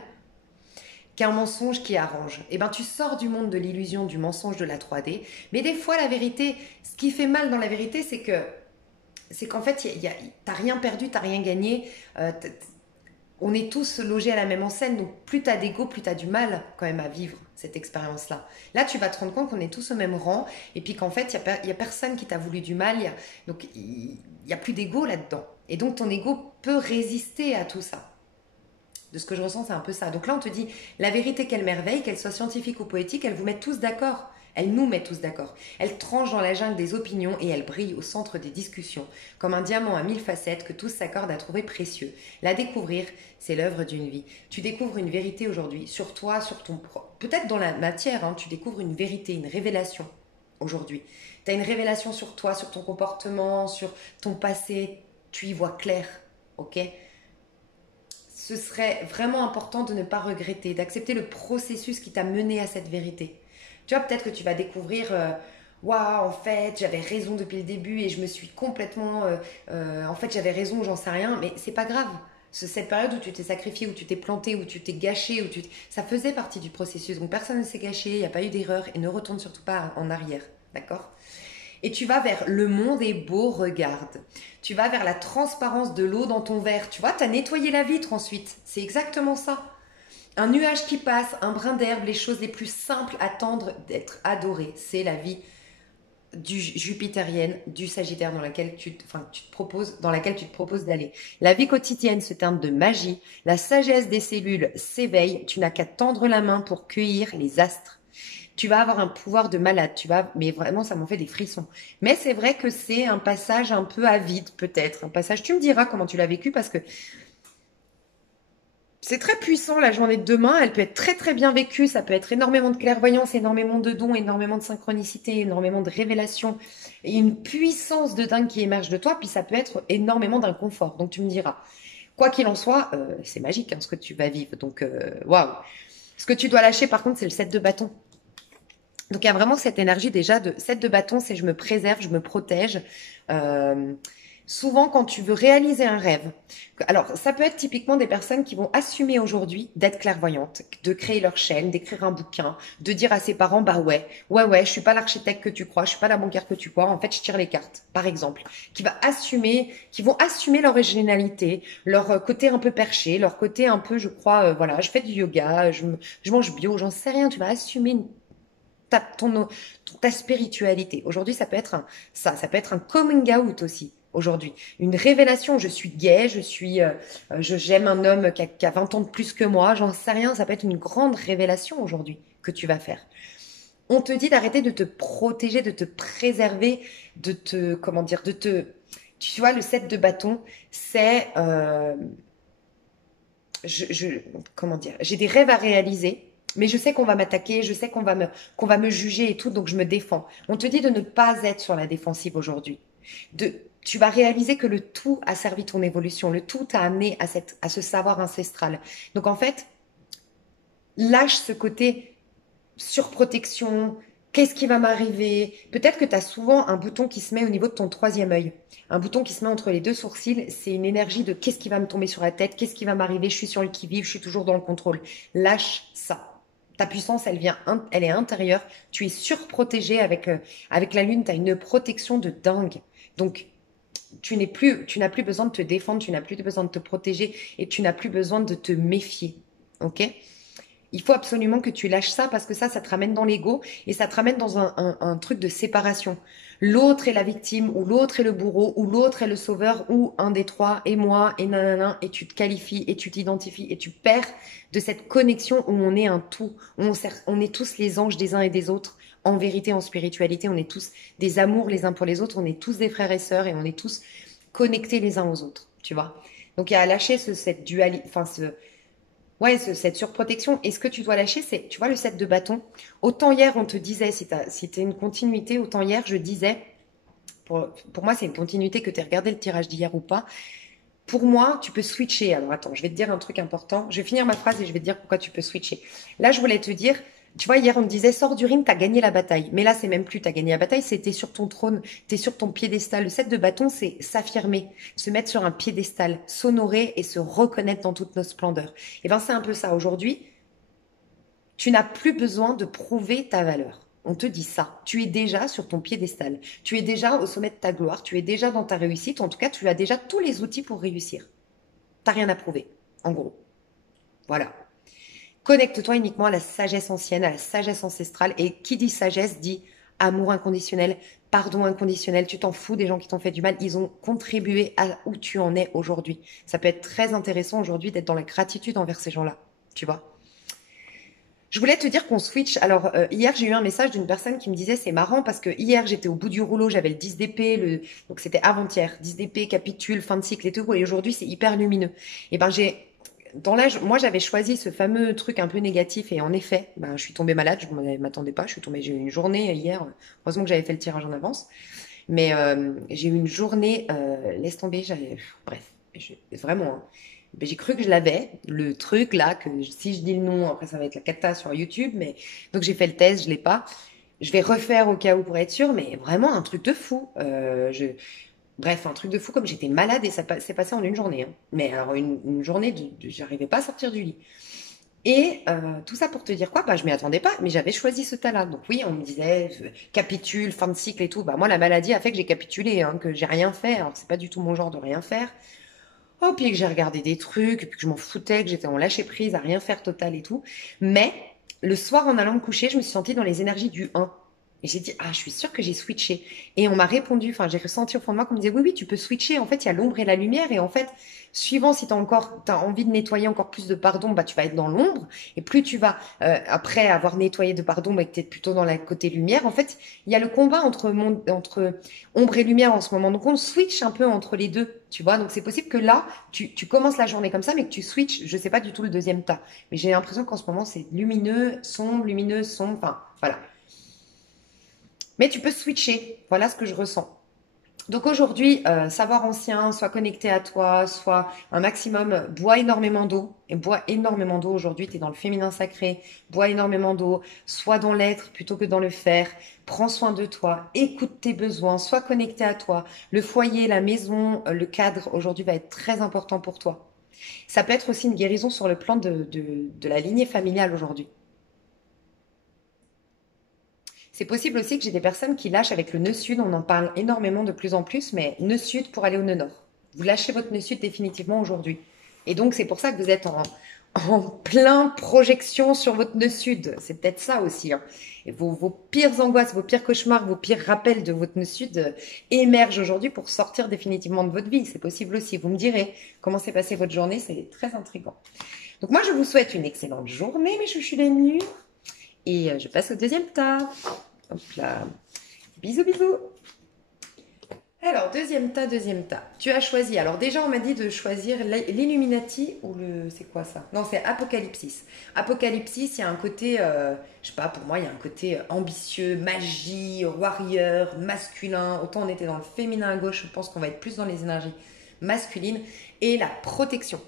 qu'un mensonge qui arrange. Eh bien, tu sors du monde de l'illusion, du mensonge de la 3D, mais des fois, la vérité, ce qui fait mal dans la vérité, c'est qu'en fait, t'as rien perdu, t'as rien gagné, on est tous logés à la même enseigne, donc plus tu as d'ego, plus tu as du mal quand même à vivre cette expérience-là. Là, tu vas te rendre compte qu'on est tous au même rang, et puis qu'en fait, il y a personne qui t'a voulu du mal, donc il n'y a plus d'ego là-dedans. Et donc ton ego peut résister à tout ça. De ce que je ressens, c'est un peu ça. Donc là, on te dit, la vérité, quelle merveille, qu'elle soit scientifique ou poétique, elle vous met tous d'accord. Elle nous met tous d'accord. Elle tranche dans la jungle des opinions et elle brille au centre des discussions, comme un diamant à 1000 facettes que tous s'accordent à trouver précieux. La découvrir, c'est l'œuvre d'une vie. Tu découvres une vérité aujourd'hui, sur toi, sur ton propre. Peut-être dans la matière, hein, tu découvres une vérité, une révélation aujourd'hui. Tu as une révélation sur toi, sur ton comportement, sur ton passé. Tu y vois clair, ok? Ce serait vraiment important de ne pas regretter, d'accepter le processus qui t'a mené à cette vérité. Tu vois, peut-être que tu vas découvrir, waouh, en fait, j'avais raison depuis le début et je me suis complètement, en fait, j'avais raison, j'en sais rien, mais c'est pas grave. Cette période où tu t'es sacrifié, où tu t'es planté, où tu t'es gâché, ça faisait partie du processus. Donc personne ne s'est gâché, il n'y a pas eu d'erreur et ne retourne surtout pas en arrière, d'accord? Et tu vas vers le monde est beau, regarde. Tu vas vers la transparence de l'eau dans ton verre. Tu vois, tu as nettoyé la vitre ensuite. C'est exactement ça. Un nuage qui passe, un brin d'herbe, les choses les plus simples attendent d'être adorées. C'est la vie du jupitérienne, du sagittaire dans laquelle tu te proposes d'aller. La vie quotidienne se teinte de magie. La sagesse des cellules s'éveille. Tu n'as qu'à tendre la main pour cueillir les astres. Tu vas avoir un pouvoir de malade, mais vraiment ça m'en fait des frissons. Mais c'est vrai que c'est un passage un peu à vide peut-être, un passage, tu me diras comment tu l'as vécu parce que c'est très puissant la journée de demain, elle peut être très très bien vécue, ça peut être énormément de clairvoyance, énormément de dons, énormément de synchronicité, énormément de révélations et une puissance de dingue qui émerge de toi, puis ça peut être énormément d'inconfort, donc tu me diras. Quoi qu'il en soit, c'est magique hein, ce que tu vas vivre, donc waouh. Ce que tu dois lâcher par contre c'est le 7 de bâton. Donc il y a vraiment cette énergie déjà de 7 de bâton, c'est je me préserve, je me protège. Souvent quand tu veux réaliser un rêve, alors ça peut être typiquement des personnes qui vont assumer aujourd'hui d'être clairvoyantes, de créer leur chaîne, d'écrire un bouquin, de dire à ses parents bah ouais, je suis pas l'architecte que tu crois, je suis pas la banquière que tu crois, en fait je tire les cartes, par exemple, qui vont assumer leur originalité, leur côté un peu perché, leur côté un peu je crois voilà, je fais du yoga, je mange bio, j'en sais rien, tu vas assumer ta spiritualité. Aujourd'hui, ça peut être ça peut être un coming out aussi. Aujourd'hui, une révélation. Je suis gay, j'aime un homme qui a 20 ans de plus que moi. J'en sais rien. Ça peut être une grande révélation aujourd'hui que tu vas faire. On te dit d'arrêter de te protéger, de te préserver, comment dire, tu vois, le 7 de bâton, c'est, comment dire, j'ai des rêves à réaliser. Mais je sais qu'on va m'attaquer, je sais qu'on va me juger et tout, donc je me défends. On te dit de ne pas être sur la défensive aujourd'hui. Tu vas réaliser que le tout a servi ton évolution, le tout t'a amené à ce savoir ancestral. Donc en fait, lâche ce côté surprotection, qu'est-ce qui va m'arriver? Peut-être que tu as souvent un bouton qui se met au niveau de ton troisième œil. Un bouton qui se met entre les deux sourcils, c'est une énergie de qu'est-ce qui va me tomber sur la tête, qu'est-ce qui va m'arriver, je suis sur le qui-vive, je suis toujours dans le contrôle. Lâche ça. Ta puissance, elle est intérieure. Tu es surprotégé avec la lune. Tu as une protection de dingue. Donc, tu n'as plus besoin de te défendre, tu n'as plus besoin de te protéger et tu n'as plus besoin de te méfier. Ok? Il faut absolument que tu lâches ça parce que ça te ramène dans l'ego et ça te ramène dans un truc de séparation. L'autre est la victime ou l'autre est le bourreau ou l'autre est le sauveur ou un des trois et moi et nanana et tu te qualifies et tu t'identifies et tu perds de cette connexion où on est un tout, où on est tous les anges des uns et des autres. En vérité, en spiritualité, on est tous des amours les uns pour les autres, on est tous des frères et sœurs et on est tous connectés les uns aux autres, tu vois. Donc il y a à lâcher cette dualité, enfin cette surprotection. Et ce que tu dois lâcher, c'est, tu vois, le 7 de bâton. Autant hier, on te disait, si t'es une continuité, autant hier, je disais, pour moi, c'est une continuité que tu aies regardé le tirage d'hier ou pas. Pour moi, tu peux switcher. Alors attends, je vais te dire un truc important. Je vais finir ma phrase et je vais te dire pourquoi tu peux switcher. Là, je voulais te dire, tu vois, hier, on me disait, sors du ring, t'as gagné la bataille. Mais là, c'est même plus t'as gagné la bataille, c'est t'es sur ton trône, t'es sur ton piédestal. Le 7 de bâton, c'est s'affirmer, se mettre sur un piédestal, s'honorer et se reconnaître dans toute nos splendeurs. Et bien, c'est un peu ça. Aujourd'hui, tu n'as plus besoin de prouver ta valeur. On te dit ça. Tu es déjà sur ton piédestal. Tu es déjà au sommet de ta gloire. Tu es déjà dans ta réussite. En tout cas, tu as déjà tous les outils pour réussir. T'as rien à prouver. en gros. Voilà. Connecte-toi uniquement à la sagesse ancienne, à la sagesse ancestrale. Et qui dit sagesse dit amour inconditionnel, pardon inconditionnel. Tu t'en fous des gens qui t'ont fait du mal. Ils ont contribué à où tu en es aujourd'hui. Ça peut être très intéressant aujourd'hui d'être dans la gratitude envers ces gens-là. Tu vois. Je voulais te dire qu'on switch. Alors, hier, j'ai eu un message d'une personne qui me disait, c'est marrant parce que hier, j'étais au bout du rouleau, j'avais le 10 d'épée, donc c'était avant-hier, 10 d'épée, capitule, fin de cycle et tout. Et aujourd'hui, c'est hyper lumineux. Et ben, moi, j'avais choisi ce fameux truc un peu négatif et en effet, ben, je suis tombée malade. Je ne m'attendais pas. J'ai eu une journée hier. Heureusement que j'avais fait le tirage en avance. Mais j'ai eu une journée, laisse tomber, bref, vraiment, hein. Ben, j'ai cru que je l'avais, le truc là, que si je dis le nom, après ça va être la cata sur YouTube, mais donc j'ai fait le test, je l'ai pas. Je vais refaire au cas où pour être sûr, mais vraiment un truc de fou. Bref, un truc de fou comme j'étais malade et s'est passé en une journée, hein. Mais alors une journée, j'arrivais pas à sortir du lit. Et tout ça pour te dire quoi? Bah, je m'y attendais pas, mais j'avais choisi ce tas-là. Donc oui, on me disait capitule, fin de cycle et tout. Bah moi, la maladie a fait que j'ai capitulé, hein, que j'ai rien fait. Alors c'est pas du tout mon genre de rien faire. Oh, puis que j'ai regardé des trucs, et puis que je m'en foutais, que j'étais en lâcher prise à rien faire total et tout. Mais le soir, en allant me coucher, je me suis sentie dans les énergies du 1. Et j'ai dit, ah, je suis sûre que j'ai switché. Et on m'a répondu, enfin, j'ai ressenti au fond de moi qu'on me disait, oui, oui, tu peux switcher. En fait, il y a l'ombre et la lumière. Et en fait, suivant si t'as envie de nettoyer encore plus de pardon, bah, tu vas être dans l'ombre. Et plus tu vas, après avoir nettoyé de pardon, bah, que t'es plutôt dans la côté lumière. En fait, il y a le combat entre ombre et lumière en ce moment. Donc, on switch un peu entre les deux, tu vois. Donc, c'est possible que là, tu commences la journée comme ça, mais que tu switches, je sais pas du tout le deuxième tas. Mais j'ai l'impression qu'en ce moment, c'est lumineux, sombre, enfin, voilà. Mais tu peux switcher. Voilà ce que je ressens. Donc aujourd'hui, savoir ancien, soit connecté à toi, soit un maximum, bois énormément d'eau. Et bois énormément d'eau aujourd'hui, tu es dans le féminin sacré, bois énormément d'eau, sois dans l'être plutôt que dans le faire. Prends soin de toi, écoute tes besoins, sois connecté à toi. Le foyer, la maison, le cadre aujourd'hui va être très important pour toi. Ça peut être aussi une guérison sur le plan de la lignée familiale aujourd'hui. C'est possible aussi que j'ai des personnes qui lâchent avec le nœud sud, on en parle énormément de plus en plus, mais nœud sud pour aller au nœud nord. Vous lâchez votre nœud sud définitivement aujourd'hui. Et donc c'est pour ça que vous êtes en plein projection sur votre nœud sud. C'est peut-être ça aussi, hein. Et vos pires angoisses, vos pires cauchemars, vos pires rappels de votre nœud sud émergent aujourd'hui pour sortir définitivement de votre vie. C'est possible aussi. Vous me direz comment s'est passée votre journée, c'est très intriguant. Donc moi je vous souhaite une excellente journée, mes chouchous les murs. Et je passe au deuxième tas. Hop là. Bisous, bisous. Alors, deuxième tas, deuxième tas. Tu as choisi. Alors, déjà, on m'a dit de choisir l'Illuminati ou le. C'est quoi ça? Non, c'est Apocalypsis. Apocalypsis, il y a un côté. Je sais pas, pour moi, il y a un côté ambitieux, magie, warrior, masculin. Autant on était dans le féminin à gauche, je pense qu'on va être plus dans les énergies masculines. Et la protection.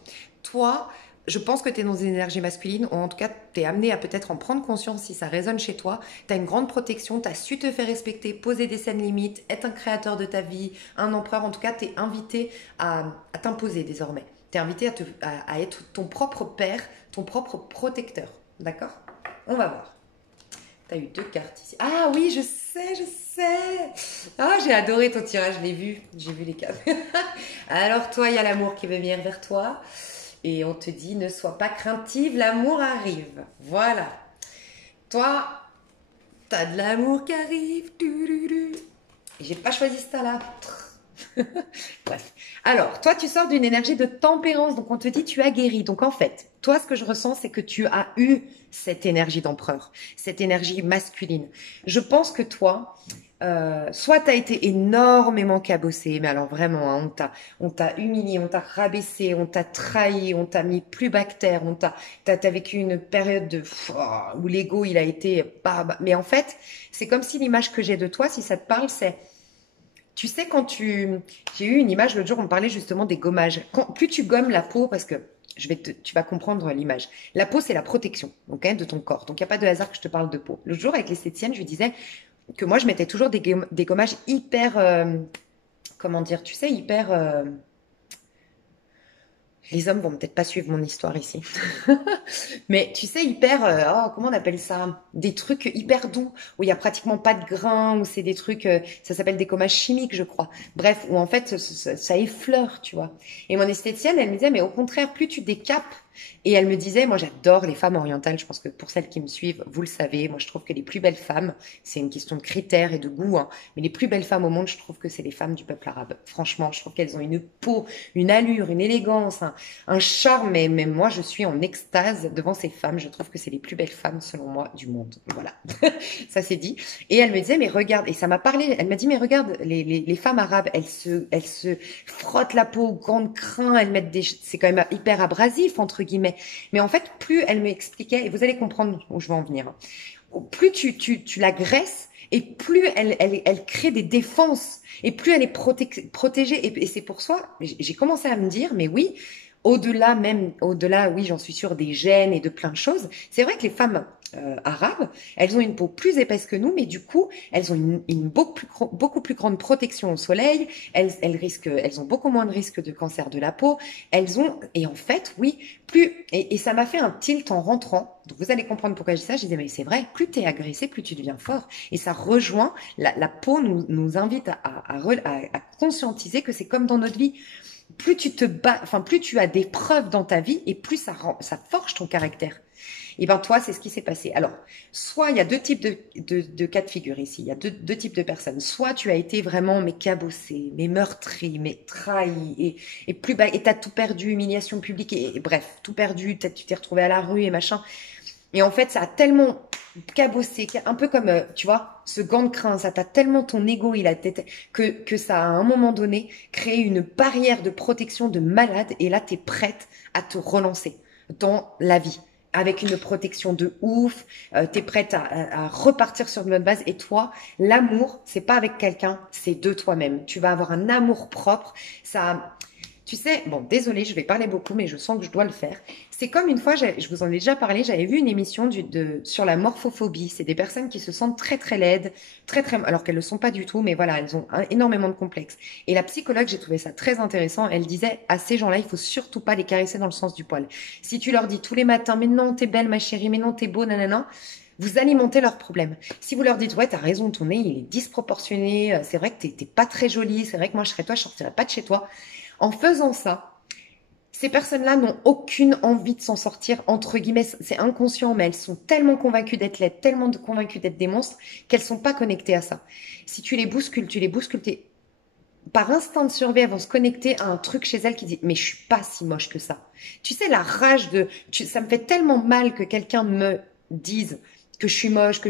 Toi, je pense que tu es dans une énergie masculine, ou en tout cas, tu es amené à peut-être en prendre conscience si ça résonne chez toi. Tu as une grande protection, tu as su te faire respecter, poser des scènes limites, être un créateur de ta vie, un empereur. En tout cas, tu es invité à t'imposer désormais. Tu es invité à être ton propre père, ton propre protecteur. D'accord? On va voir. Tu as eu 2 cartes ici. Ah oui, je sais, je sais. Ah, j'ai adoré ton tirage, je l'ai vu. J'ai vu les cartes. Alors, toi, il y a l'amour qui veut venir vers toi. Et on te dit, ne sois pas craintive, l'amour arrive. Voilà. Toi, t'as de l'amour qui arrive. Et j'ai pas choisi ce tas-là. Bref. Alors, toi, tu sors d'une énergie de tempérance. Donc, on te dit, tu as guéri. Donc, en fait, toi, ce que je ressens, c'est que tu as eu cette énergie d'empereur, cette énergie masculine. Je pense que toi, soit tu as été énormément cabossé, mais alors vraiment, hein, on t'a humilié, on t'a rabaissé, on t'a trahi, on t'a mis plus bas que terre, t'as vécu une période où l'ego, il a été mais en fait, c'est comme si l'image que j'ai de toi, si ça te parle, c'est, tu sais, j'ai eu une image l'autre jour, on me parlait justement des gommages. Plus tu gommes la peau, parce que tu vas comprendre l'image. La peau, c'est la protection, donc, hein, de ton corps. Donc, il n'y a pas de hasard que je te parle de peau. L'autre jour, avec l'esthéticienne, je lui disais que moi, je mettais toujours des gommages hyper, comment dire, tu sais, hyper, Les hommes vont peut-être pas suivre mon histoire ici. Mais tu sais, hyper, comment on appelle ça? Des trucs hyper doux, où il y a pratiquement pas de grains, où c'est des trucs, ça s'appelle des commages chimiques, je crois. Bref, où en fait, ça effleure, tu vois. Et mon esthéticienne, elle me disait, mais au contraire, plus tu décapes, et elle me disait, moi j'adore les femmes orientales, je pense que pour celles qui me suivent, vous le savez, moi je trouve que les plus belles femmes, c'est une question de critères et de goût, hein, mais les plus belles femmes au monde, je trouve que c'est les femmes du peuple arabe. Franchement, je trouve qu'elles ont une peau, une allure, une élégance, un charme, mais moi je suis en extase devant ces femmes. Je trouve que c'est les plus belles femmes selon moi du monde. Voilà, ça c'est dit. Et elle me disait, mais regarde, et ça m'a parlé, elle m'a dit, mais regarde, les femmes arabes, elles se frottent la peau, grandes crins, elles mettent c'est quand même hyper abrasif entre guillemets. Mais en fait, plus elle m'expliquait, et vous allez comprendre où je vais en venir, plus tu la graisses, et plus elle crée des défenses, et plus elle est protégée. Et c'est pour ça, j'ai commencé à me dire, mais oui, au-delà, oui, j'en suis sûre, des gènes et de plein de choses. C'est vrai que les femmes arabes, elles ont une peau plus épaisse que nous, mais du coup, elles ont une beaucoup plus grande protection au soleil. Elles ont beaucoup moins de risques de cancer de la peau. Et en fait, oui, et ça m'a fait un tilt en rentrant. Donc vous allez comprendre pourquoi je dis ça. Je disais, mais c'est vrai, plus tu es agressé, plus tu deviens fort. Et ça rejoint, la peau nous invite à conscientiser que c'est comme dans notre vie. Plus tu te bats, enfin, plus tu as des preuves dans ta vie et plus ça forge ton caractère. Et ben toi, c'est ce qui s'est passé. Alors, soit il y a deux types de cas de figure ici. Il y a deux types de personnes. Soit tu as été vraiment mais cabossé, mais meurtri, mais trahi et plus bas et t'as tout perdu, humiliation publique et bref, tout perdu. Peut-être tu t'es retrouvé à la rue et machin. Et en fait, ça a tellement cabossé, un peu comme, tu vois, ce gant de crin, ça t'a tellement ton ego, que ça a à un moment donné créé une barrière de protection de malade. Et là, t'es prête à te relancer dans la vie avec une protection de ouf. T'es prête à repartir sur de bonne base. Et toi, l'amour, c'est pas avec quelqu'un, c'est de toi-même. Tu vas avoir un amour propre. Ça, tu sais, bon, désolée, je vais parler beaucoup, mais je sens que je dois le faire. C'est comme une fois, je vous en ai déjà parlé, j'avais vu une émission sur la morphophobie. C'est des personnes qui se sentent très très laides, alors qu'elles ne le sont pas du tout, mais voilà, elles ont énormément de complexes. Et la psychologue, j'ai trouvé ça très intéressant. Elle disait à ces gens-là, il faut surtout pas les caresser dans le sens du poil. Si tu leur dis tous les matins, mais non, t'es belle ma chérie, mais non, t'es beau, nanana, vous alimentez leurs problèmes. Si vous leur dites, ouais, t'as raison, ton nez, il est disproportionné, c'est vrai que t'es pas très jolie, c'est vrai que moi, je serais toi, je sortirais pas de chez toi. En faisant ça, ces personnes-là n'ont aucune envie de s'en sortir, entre guillemets, c'est inconscient, mais elles sont tellement convaincues d'être laides, tellement convaincues d'être des monstres, qu'elles sont pas connectées à ça. Si tu les bouscules, par instinct de survie, elles vont se connecter à un truc chez elles qui dit, mais je suis pas si moche que ça. Tu sais, la rage ça me fait tellement mal que quelqu'un me dise que je suis moche,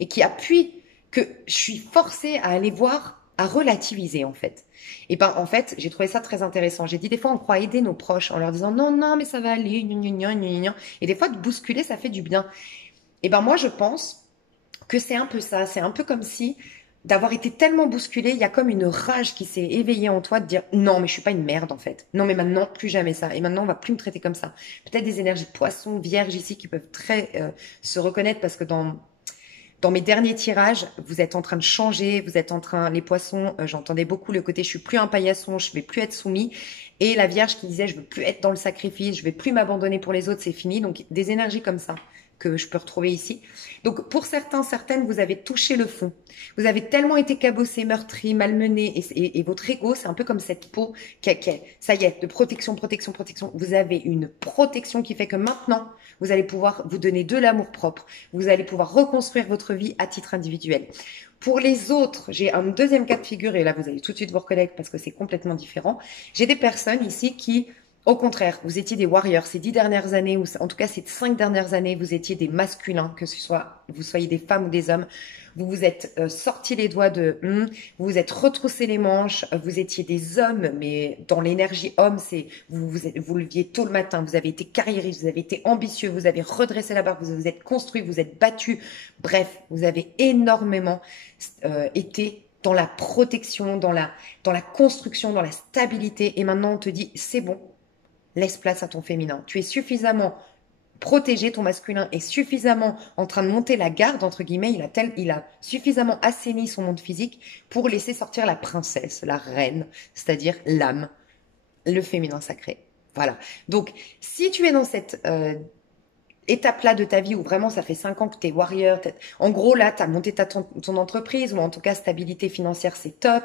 et qui appuie, que je suis forcée à aller voir, à relativiser, en fait. Et ben, en fait, j'ai trouvé ça très intéressant. J'ai dit, des fois, on croit aider nos proches en leur disant, non, non, mais ça va aller, gna, gna, gna, gna, gna. Et des fois, de bousculer, ça fait du bien. Et ben, moi, je pense que c'est un peu ça. C'est un peu comme si, d'avoir été tellement bousculé, il y a comme une rage qui s'est éveillée en toi de dire, non, mais je suis pas une merde, en fait. Non, mais maintenant, plus jamais ça. Et maintenant, on va plus me traiter comme ça. Peut-être des énergies poissons, vierges ici qui peuvent se reconnaître parce que dans mes derniers tirages, vous êtes en train de changer, les poissons, j'entendais beaucoup le côté je suis plus un paillasson, je vais plus être soumis, et la Vierge qui disait je veux plus être dans le sacrifice, je vais plus m'abandonner pour les autres, c'est fini. Donc des énergies comme ça que je peux retrouver ici. Donc pour certaines, vous avez touché le fond. Vous avez tellement été cabossé, meurtri, malmené, et votre ego, c'est un peu comme cette peau ça y est, de protection. Vous avez une protection qui fait que maintenant, vous allez pouvoir vous donner de l'amour propre. Vous allez pouvoir reconstruire votre vie à titre individuel. Pour les autres, j'ai un deuxième cas de figure, et là, vous allez tout de suite vous reconnaître parce que c'est complètement différent. J'ai des personnes ici qui, au contraire, vous étiez des warriors ces 10 dernières années, ou en tout cas ces 5 dernières années, vous étiez des masculins, que vous soyez des femmes ou des hommes. Vous vous êtes sortis les doigts vous vous êtes retroussé les manches, vous étiez des hommes, mais dans l'énergie homme, vous leviez tôt le matin, vous avez été carriériste, vous avez été ambitieux, vous avez redressé la barre, vous vous êtes construit, vous êtes battu. Bref, vous avez énormément été dans la protection, dans la construction, dans la stabilité. Et maintenant, on te dit, c'est bon, laisse place à ton féminin. Tu es suffisamment protégé, ton masculin est suffisamment en train de monter la garde, entre guillemets, il a suffisamment assaini son monde physique pour laisser sortir la princesse, la reine, c'est-à-dire l'âme, le féminin sacré. Voilà. Donc, si tu es dans cette étape-là de ta vie où vraiment ça fait 5 ans que tu es warrior, en gros là tu as monté ton entreprise, ou en tout cas stabilité financière c'est top,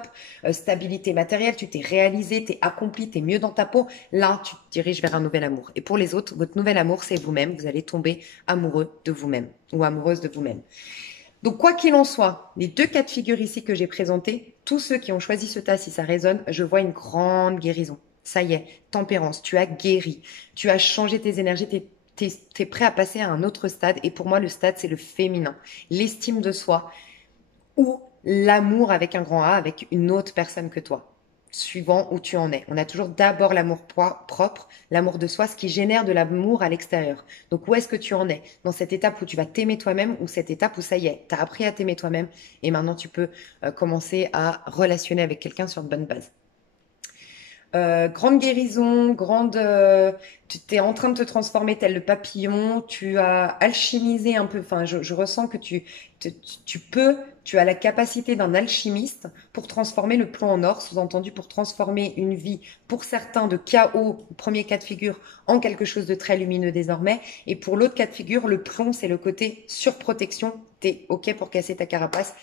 stabilité matérielle, tu t'es réalisé, tu es accompli, tu es mieux dans ta peau, là tu te diriges vers un nouvel amour. Et pour les autres, votre nouvel amour c'est vous-même, vous allez tomber amoureux de vous-même ou amoureuse de vous-même. Donc quoi qu'il en soit, les 2 cas de figure ici que j'ai présentés, tous ceux qui ont choisi ce tas, si ça résonne, je vois une grande guérison. Ça y est, tempérance, tu as guéri, tu as changé tes énergies, t'es prêt à passer à un autre stade. Et pour moi, le stade, c'est le féminin. L'estime de soi ou l'amour avec un grand A, avec une autre personne que toi, suivant où tu en es. On a toujours d'abord l'amour propre, l'amour de soi, ce qui génère de l'amour à l'extérieur. Donc où est-ce que tu en es? Dans cette étape où tu vas t'aimer toi-même, ou cette étape où ça y est, tu as appris à t'aimer toi-même et maintenant tu peux commencer à relationner avec quelqu'un sur de bonnes bases. Grande guérison, tu es en train de te transformer tel le papillon, tu as alchimisé un peu, enfin je ressens que tu as la capacité d'un alchimiste pour transformer le plomb en or, sous-entendu pour transformer une vie, pour certains de chaos, premier cas de figure, en quelque chose de très lumineux désormais, et pour l'autre cas de figure, le plomb c'est le côté surprotection, t'es ok pour casser ta carapace,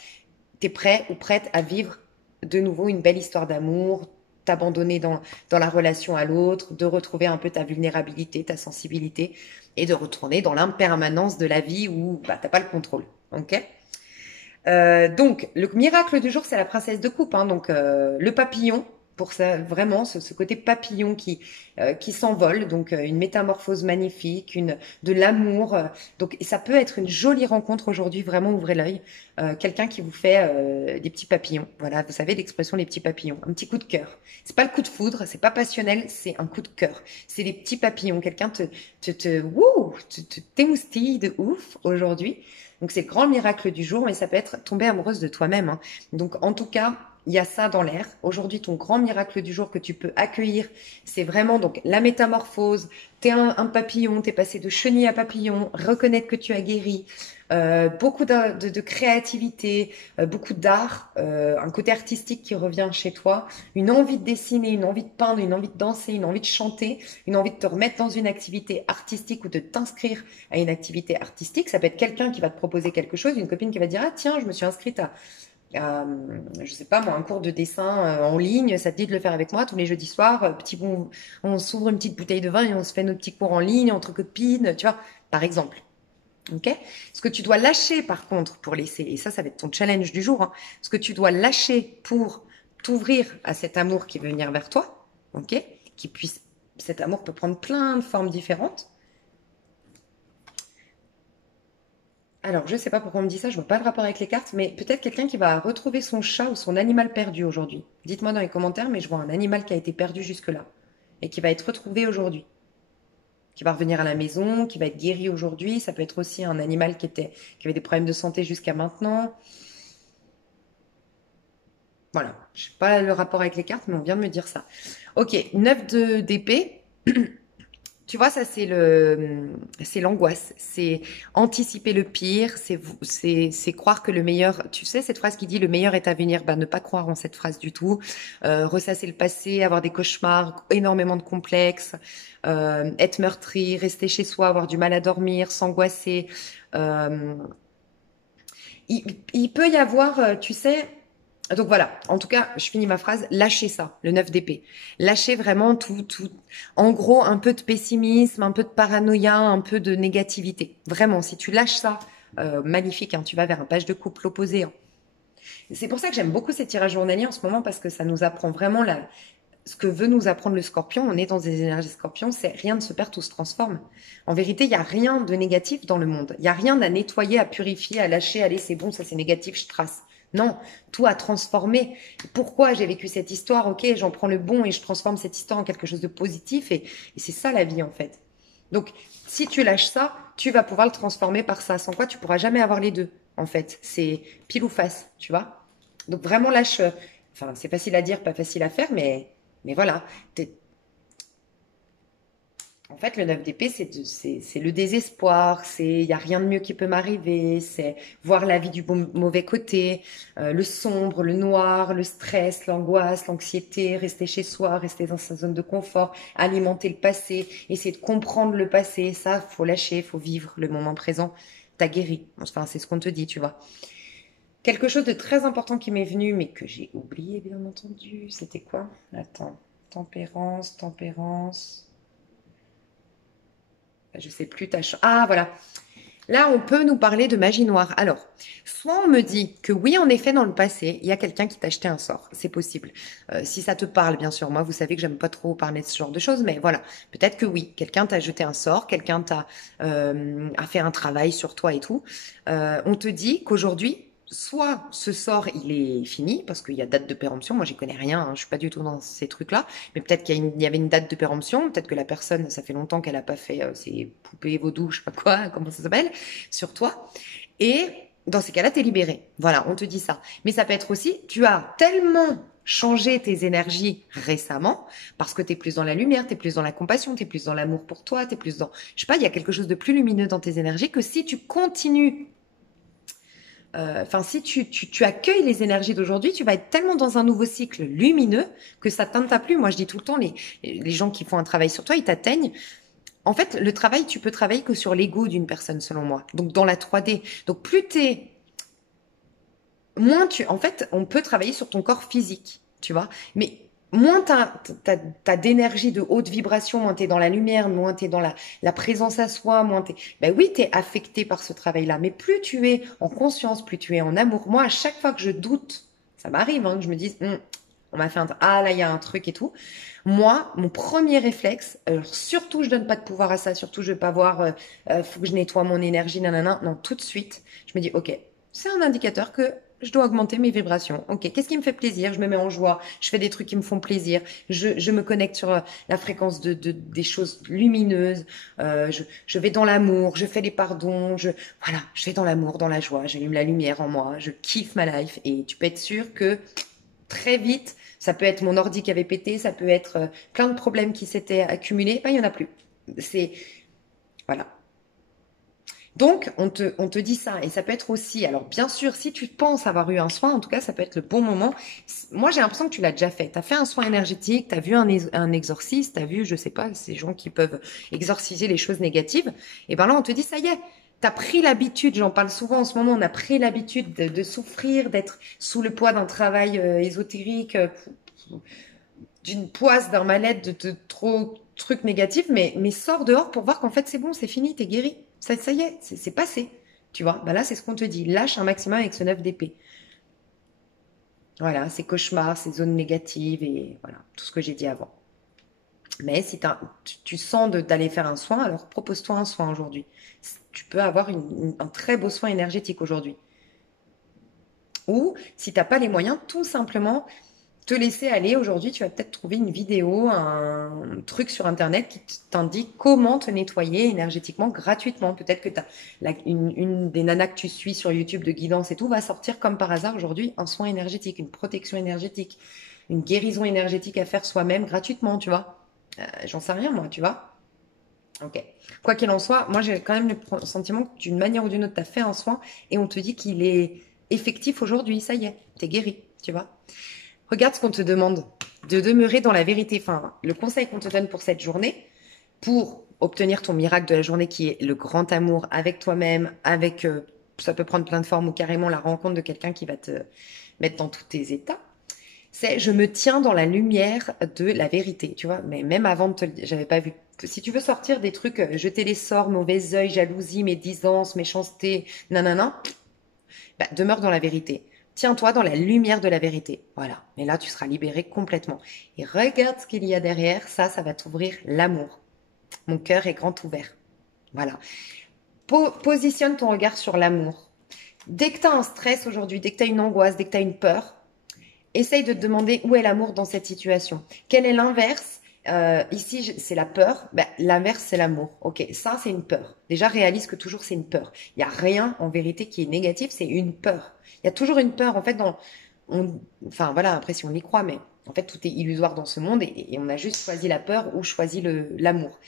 t'es prêt ou prête à vivre de nouveau une belle histoire d'amour, t'abandonner dans la relation à l'autre, de retrouver un peu ta vulnérabilité, ta sensibilité, et de retourner dans l'impermanence de la vie où bah, t'as pas le contrôle. Ok. Donc, le miracle du jour, c'est la princesse de coupe. Hein, donc, le papillon, pour ça, vraiment, ce côté papillon qui s'envole. Donc, une métamorphose magnifique, de l'amour. Donc, ça peut être une jolie rencontre aujourd'hui. Vraiment, ouvrez l'œil. Quelqu'un qui vous fait des petits papillons. Voilà, vous savez l'expression les petits papillons. Un petit coup de cœur. C'est pas le coup de foudre, c'est pas passionnel, c'est un coup de cœur. C'est les petits papillons. Quelqu'un t'émoustille de ouf aujourd'hui. Donc c'est le grand miracle du jour, mais ça peut être tomber amoureuse de toi-même. Hein. Donc en tout cas, il y a ça dans l'air. Aujourd'hui, ton grand miracle du jour que tu peux accueillir, c'est vraiment donc la métamorphose. T'es un papillon, t'es passé de chenille à papillon, reconnaître que tu as guéri, beaucoup de créativité, beaucoup d'art, un côté artistique qui revient chez toi, une envie de dessiner, une envie de peindre, une envie de danser, une envie de chanter, une envie de te remettre dans une activité artistique ou de t'inscrire à une activité artistique. Ça peut être quelqu'un qui va te proposer quelque chose, une copine qui va dire ah tiens je me suis inscrite à je sais pas moi, un cours de dessin en ligne, ça te dit de le faire avec moi tous les jeudis soirs, on s'ouvre une petite bouteille de vin et on se fait nos petits cours en ligne entre copines, tu vois, par exemple. Ok. Ce que tu dois lâcher par contre pour laisser, et ça va être ton challenge du jour, hein, ce que tu dois lâcher pour t'ouvrir à cet amour qui veut venir vers toi, ok, cet amour peut prendre plein de formes différentes. Alors, je ne sais pas pourquoi on me dit ça, je vois pas le rapport avec les cartes, mais peut-être quelqu'un qui va retrouver son chat ou son animal perdu aujourd'hui. Dites-moi dans les commentaires, mais je vois un animal qui a été perdu jusque-là et qui va être retrouvé aujourd'hui, qui va revenir à la maison, qui va être guéri aujourd'hui. Ça peut être aussi un animal qui avait des problèmes de santé jusqu'à maintenant. Voilà, je sais pas le rapport avec les cartes, mais on vient de me dire ça. Ok, 9 d'épée. Tu vois, ça c'est l'angoisse, c'est anticiper le pire, c'est croire que le meilleur. Tu sais cette phrase qui dit le meilleur est à venir. Ben ne pas croire en cette phrase du tout. Ressasser le passé, avoir des cauchemars, énormément de complexes, être meurtri, rester chez soi, avoir du mal à dormir, s'angoisser. Euh, il peut y avoir, tu sais. Donc voilà, en tout cas, je finis ma phrase, lâchez ça, le 9 d'épée. Lâchez vraiment tout. En gros, un peu de pessimisme, un peu de paranoïa, un peu de négativité. Vraiment, si tu lâches ça, magnifique, hein, tu vas vers un page de couple opposé. Hein. C'est pour ça que j'aime beaucoup ces tirages journaliers en ce moment, parce que ça nous apprend vraiment ce que veut nous apprendre le scorpion. On est dans des énergies scorpions, c'est rien ne se perd, tout se transforme. En vérité, il n'y a rien de négatif dans le monde. Il n'y a rien à nettoyer, à purifier, à lâcher, allez, c'est bon, ça c'est négatif, je trace. Non, tout a transformé. Pourquoi j'ai vécu cette histoire? Ok, j'en prends le bon et je transforme cette histoire en quelque chose de positif. Et c'est ça la vie en fait. Donc, si tu lâches ça, tu vas pouvoir le transformer par ça. Sans quoi, tu pourras jamais avoir les deux. En fait, c'est pile ou face, tu vois. Donc vraiment lâche. Enfin, c'est facile à dire, pas facile à faire, mais voilà. En fait, le 9 d'épée, c'est le désespoir, il n'y a rien de mieux qui peut m'arriver, c'est voir la vie du mauvais côté, le sombre, le noir, le stress, l'angoisse, l'anxiété, rester chez soi, rester dans sa zone de confort, alimenter le passé, essayer de comprendre le passé. Ça, faut lâcher, faut vivre le moment présent. T'as guéri. Enfin, c'est ce qu'on te dit, tu vois. Quelque chose de très important qui m'est venu, mais que j'ai oublié, bien entendu. C'était quoi? Attends. Tempérance, tempérance. Je sais plus ta chance. Ah, voilà. Là, on peut nous parler de magie noire. Alors, soit on me dit que oui, en effet, dans le passé, il y a quelqu'un qui t'a jeté un sort. C'est possible. Si ça te parle, bien sûr. Moi, vous savez que j'aime pas trop parler de ce genre de choses, mais voilà. Peut-être que oui, quelqu'un t'a jeté un sort, quelqu'un a fait un travail sur toi et tout. On te dit qu'aujourd'hui, soit ce sort, il est fini, parce qu'il y a date de péremption. Moi, j'y connais rien, hein, je suis pas du tout dans ces trucs-là. Mais peut-être il y avait une date de péremption. Peut-être que la personne, ça fait longtemps qu'elle a pas fait ses poupées vaudou, je sais pas quoi, comment ça s'appelle, sur toi. Et dans ces cas-là, t'es libéré. Voilà, on te dit ça. Mais ça peut être aussi, tu as tellement changé tes énergies récemment, parce que t'es plus dans la lumière, t'es plus dans la compassion, t'es plus dans l'amour pour toi, t'es plus dans, je sais pas, il y a quelque chose de plus lumineux dans tes énergies que si tu continues. Enfin, si tu accueilles les énergies d'aujourd'hui, tu vas être tellement dans un nouveau cycle lumineux que ça t'atteint plus. Moi, je dis tout le temps, les gens qui font un travail sur toi, ils t'atteignent. En fait, le travail, tu peux travailler que sur l'ego d'une personne, selon moi. Donc, dans la 3D. Donc, en fait, on peut travailler sur ton corps physique, tu vois. Mais moins t'as d'énergie de haute vibration, moins t'es dans la lumière, moins t'es dans la présence à soi, moins ben oui, t'es affecté par ce travail-là. Mais plus tu es en conscience, plus tu es en amour. Moi, à chaque fois que je doute, ça m'arrive, hein, que je me dise, on m'a fait ah là, il y a un truc et tout. Moi, mon premier réflexe, alors surtout, je donne pas de pouvoir à ça, surtout, je vais pas voir, faut que je nettoie mon énergie, nanana. Non, tout de suite, je me dis, ok, c'est un indicateur que je dois augmenter mes vibrations. Ok, qu'est-ce qui me fait plaisir? Je me mets en joie, je fais des trucs qui me font plaisir, je me connecte sur la fréquence des choses lumineuses, je vais dans l'amour, je fais les pardons, voilà, je vais dans l'amour, dans la joie, j'allume la lumière en moi, je kiffe ma life et tu peux être sûr que très vite, ça peut être mon ordi qui avait pété, ça peut être plein de problèmes qui s'étaient accumulés, ben il y en a plus. C'est, voilà. Donc, on te dit ça. Et ça peut être aussi, alors bien sûr, si tu penses avoir eu un soin, en tout cas, ça peut être le bon moment. Moi, j'ai l'impression que tu l'as déjà fait. Tu as fait un soin énergétique, tu as vu un exorciste, tu as vu, je sais pas, ces gens qui peuvent exorciser les choses négatives. Et ben là, on te dit, ça y est, tu as pris l'habitude, j'en parle souvent en ce moment, on a pris l'habitude de souffrir, d'être sous le poids d'un travail ésotérique, d'une poisse, d'un mal-être, de trop trucs négatifs, mais sors dehors pour voir qu'en fait, c'est bon, c'est fini, t'es guéri. Ça y est, c'est passé. Tu vois, bah là, c'est ce qu'on te dit. Lâche un maximum avec ce 9 d'épée. Voilà, ces cauchemars, ces zones négatives et voilà, tout ce que j'ai dit avant. Mais si tu sens d'aller faire un soin, alors propose-toi un soin aujourd'hui. Tu peux avoir un très beau soin énergétique aujourd'hui. Ou si tu n'as pas les moyens, tout simplement te laisser aller. Aujourd'hui, tu vas peut-être trouver une vidéo, un truc sur Internet qui t'indique comment te nettoyer énergétiquement gratuitement. Peut-être que une des nanas que tu suis sur YouTube de guidance et tout va sortir comme par hasard aujourd'hui un soin énergétique, une protection énergétique, une guérison énergétique à faire soi-même gratuitement, tu vois. J'en sais rien, moi, tu vois. Ok. Quoi qu'il en soit, moi, j'ai quand même le sentiment que d'une manière ou d'une autre, tu as fait un soin et on te dit qu'il est effectif aujourd'hui. Ça y est, t'es guéri, tu vois. Regarde ce qu'on te demande, de demeurer dans la vérité. Enfin, le conseil qu'on te donne pour cette journée, pour obtenir ton miracle de la journée qui est le grand amour avec toi-même, ça peut prendre plein de formes ou carrément la rencontre de quelqu'un qui va te mettre dans tous tes états. C'est je me tiens dans la lumière de la vérité, tu vois. Mais même avant de te le dire, j'avais pas vu. Si tu veux sortir des trucs, jeter les sorts, mauvais œil, jalousie, médisance, méchanceté, nanana, bah, demeure dans la vérité. Tiens-toi dans la lumière de la vérité. Voilà. Et là, tu seras libéré complètement. Et regarde ce qu'il y a derrière. Ça va t'ouvrir l'amour. Mon cœur est grand ouvert. Voilà. Positionne ton regard sur l'amour. Dès que tu as un stress aujourd'hui, dès que tu as une angoisse, dès que tu as une peur, essaye de te demander où est l'amour dans cette situation. Quel est l'inverse? Ici, c'est la peur. Ben, l'inverse, c'est l'amour. Ok, ça, c'est une peur. Déjà, réalise que toujours, c'est une peur. Il n'y a rien, en vérité, qui est négatif, c'est une peur. Il y a toujours une peur. En fait, enfin, voilà, après, si on y croit, mais en fait, tout est illusoire dans ce monde et on a juste choisi la peur ou choisi l'amour.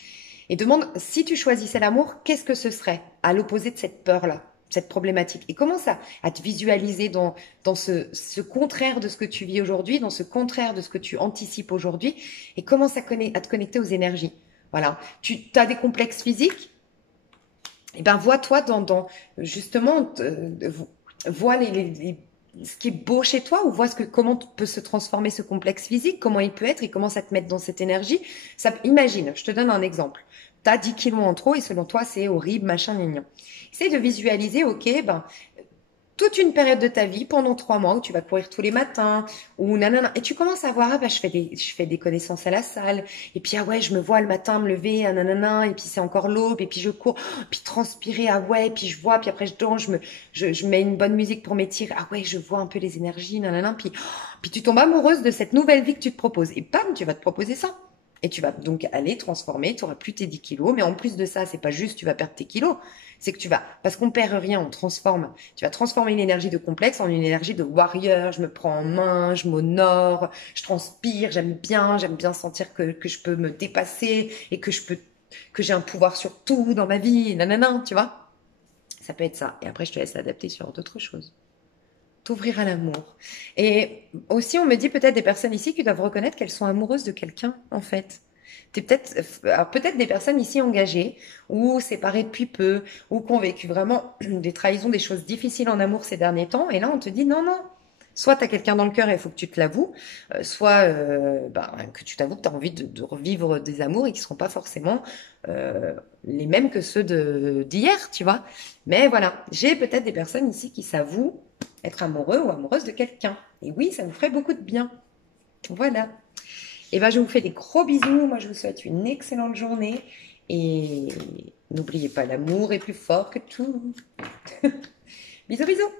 Et demande, si tu choisissais l'amour, qu'est-ce que ce serait à l'opposé de cette peur-là, cette problématique. Et commence à te visualiser dans ce contraire de ce que tu vis aujourd'hui, dans ce contraire de ce que tu anticipes aujourd'hui, et commence à te connecter aux énergies. Voilà. Tu as des complexes physiques, et ben vois-toi justement, vois ce qui est beau chez toi, ou vois comment peut se transformer ce complexe physique, comment il peut être, et commence à te mettre dans cette énergie. Imagine, je te donne un exemple. Tu as 10 kilos en trop et selon toi, c'est horrible, machin, gna. Essaye de visualiser, ok, ben, toute une période de ta vie, pendant 3 mois, où tu vas courir tous les matins, ou nanana, et tu commences à voir, ah bah, je fais des connaissances à la salle, et puis ah ouais, je me vois le matin me lever, ah nanana, et puis c'est encore l'aube, et puis je cours, puis transpirer, ah ouais, puis je vois, puis après je danse, je mets une bonne musique pour m'étirer, ah ouais, je vois un peu les énergies, nanana, puis tu tombes amoureuse de cette nouvelle vie que tu te proposes, et bam, tu vas te proposer ça. Et tu vas donc aller transformer, tu auras plus tes 10 kilos, mais en plus de ça, c'est pas juste tu vas perdre tes kilos, c'est que parce qu'on perd rien, on transforme. Tu vas transformer une énergie de complexe en une énergie de warrior, je me prends en main, je m'honore, je transpire, j'aime bien sentir que je peux me dépasser et que j'ai un pouvoir sur tout dans ma vie, nanana, tu vois. Ça peut être ça. Et après, je te laisse l'adapter sur d'autres choses. T'ouvrir à l'amour. Et aussi, on me dit peut-être des personnes ici qui doivent reconnaître qu'elles sont amoureuses de quelqu'un, en fait. Peut-être des personnes ici engagées, ou séparées depuis peu, ou qui ont vécu vraiment des trahisons, des choses difficiles en amour ces derniers temps. Et là, on te dit non, non. Soit tu as quelqu'un dans le cœur et il faut que tu te l'avoues, soit que tu t'avoues que tu as envie de revivre des amours et qui ne seront pas forcément les mêmes que ceux d'hier, tu vois. Mais voilà, j'ai peut-être des personnes ici qui s'avouent être amoureux ou amoureuse de quelqu'un. Et oui, ça vous ferait beaucoup de bien. Voilà. Et ben, je vous fais des gros bisous. Moi, je vous souhaite une excellente journée. Et n'oubliez pas, l'amour est plus fort que tout. Bisous, bisous.